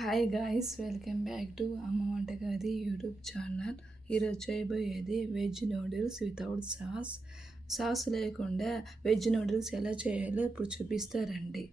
Hi guys, welcome back to Amma Vantagadi YouTube channel. ఈరోజు చేయబోయేది veg noodles without sauce లేకుండా veg noodles ఎలా చేయాలో ఇప్పుడు చూపిస్తారండి.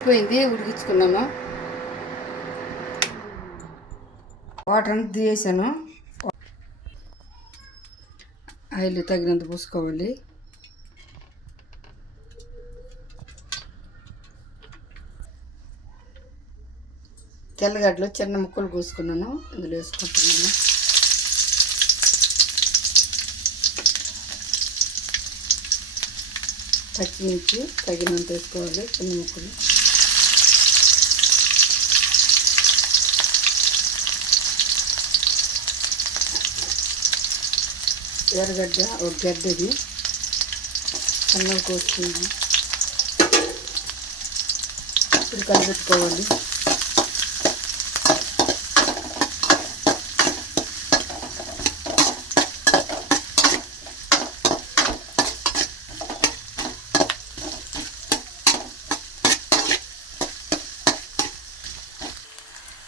పోయింది ఉడికించుకున్నాను. వాటర్ అంతా తీసాను. ఆయిల్ తగినంత పోసుకోవాలి. తెల్లగడ్డలు చిన్న ముక్కలు కోసుకున్నాను, ఇందులో వేసుకుంటున్నాను. పచ్చిమిర్చి తగినంత వేసుకోవాలి, చిన్న ముక్కలు. ఎర్రగడ్డ ఒక గడ్డది సన్నగా కోసుకుంది. ఇప్పుడు కలిపెట్టుకోవాలి.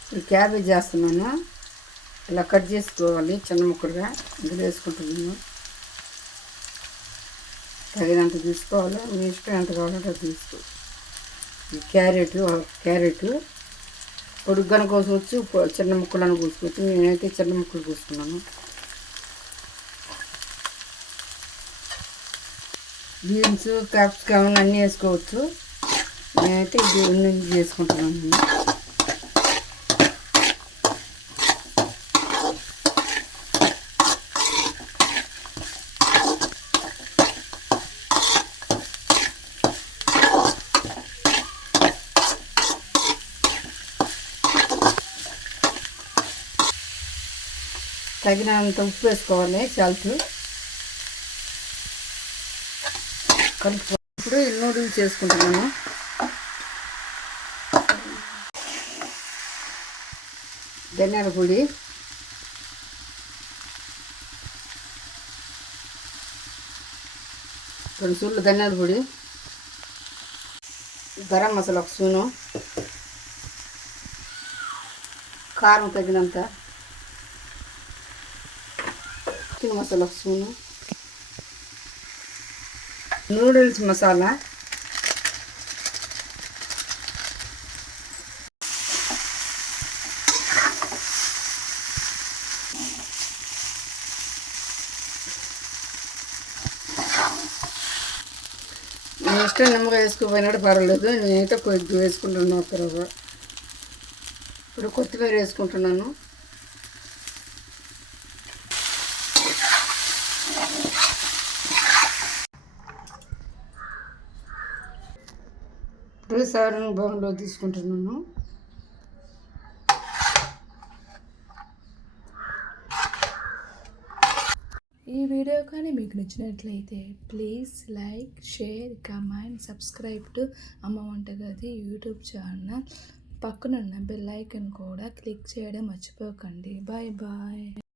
ఇప్పుడు క్యాబేజ్ చేస్తున్నాను. ఇలా కట్ చేసుకోవాలి చిన్న ముక్కలుగా. ఇందులో వేసుకుంటున్నాను. తగినంత తీసుకోవాలి, మీ ఇష్టం ఎంత కావాలంటే తీసుకో. ఈ క్యారెట్ పొడుగ్గాను కోసుకోవచ్చు, చిన్న ముక్కలను కోసుకోవచ్చు. నేనైతే చిన్న ముక్కలు కోసుకున్నాను. బీన్స్, క్యాప్సికమ్ అన్నీ వేసుకోవచ్చు. నేనైతే ఇది చేసుకుంటున్నాను. తగినంత ఉప్పు వేసుకోవాలి, సాల్ట్ కలుపు. ఇప్పుడు నూడిల్స్ చేసుకుంటున్నాను. ధనియాల పొడి, రెండు స్పూన్లు ధనియాల పొడి, గరం మసాలా ఒక స్పూను, కారం తగినంత, చికెన్ మసాలా ఒక స్పూను, నూడిల్స్ మసాలా, నేను ఇష్టం నిమ్మగా వేసుకోపోయినట్టు పర్వాలేదు. నేనైతే కొద్దిగా వేసుకుంటున్నాను ఒక రవ్వ. ఇప్పుడు కొత్తిమీర వేసుకుంటున్నాను. ఇప్పుడు సర్వింగ్ బౌల్లో తీసుకుంటున్నాను. ఈ వీడియో కానీ మీకు నచ్చినట్లయితే please like, share, comment, subscribe to Amma Vantagadi YouTube channel. పక్కనున్న బెల్ ఐకాన్ కూడా క్లిక్ చేయడం మర్చిపోకండి. Bye bye.